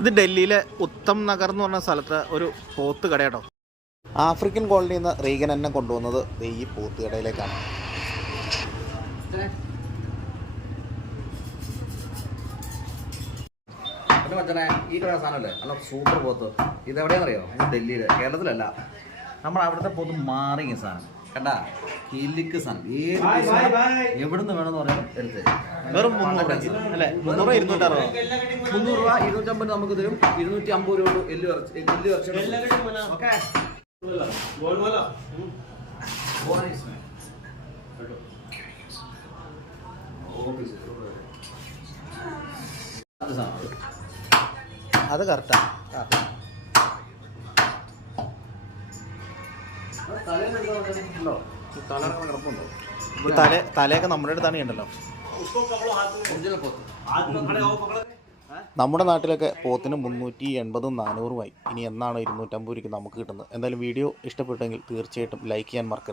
ഇത് ഡൽഹിയിലെ ഉത്തം നഗർ എന്ന് പറഞ്ഞ സ്ഥലത്ത് ഒരു പോത്ത് കടയാട്ടോ. ആഫ്രിക്കൻ കോളനിയിൽ നിന്ന് റീഗൻ എന്നെ കൊണ്ടുവന്നത് ദേ ഈ പോത്ത് കടയിലേക്കാണ്. പിന്നെ മച്ചനെ ഈ കിടന്ന സാധനമല്ലേ? നല്ല സൂപ്പർ പോത്ത്. ഇതെവിടെയാണെന്നറിയോ? ഇത് ഡൽഹിയിൽ കേരളത്തിലല്ല. നമ്മൾ അവിടുത്തെ പോത്ത് മാറിയ സാധനം. കണ്ടാ? കിലിക്ക് സാധനം. ഏത് എവിടുന്ന് വേണമെന്ന് പറയാൻ എടുത്ത്. വെറും മുന്നൂറ് അല്ലേ? മുന്നൂറ് ഇരുന്നൂറ്ററുപത് മുന്നൂറ് രൂപ ഇരുന്നൂറ്റമ്പത് നമുക്ക് തരും. ഇരുന്നൂറ്റി അമ്പത് രൂപ കൊണ്ട് എല്ല് എല്ല് ഇറച്ചി ഓക്കെ? അത് കറക്റ്റാ തലയൊക്കെ നമ്മുടെ അടുത്താണ് ഉണ്ടല്ലോ ഒറിജിനൽ പോത്ത് നമ്മുടെ നാട്ടിലൊക്കെ പോത്തിന് മുന്നൂറ്റി എൺപതും നാനൂറുമായി ഇനി എന്നാണ് ഇരുന്നൂറ്റമ്പത് രൂപയ്ക്ക് നമുക്ക് കിട്ടുന്നത്? എന്തായാലും വീഡിയോ ഇഷ്ടപ്പെട്ടെങ്കിൽ തീർച്ചയായിട്ടും ലൈക്ക് ചെയ്യാൻ മറക്കരുത്.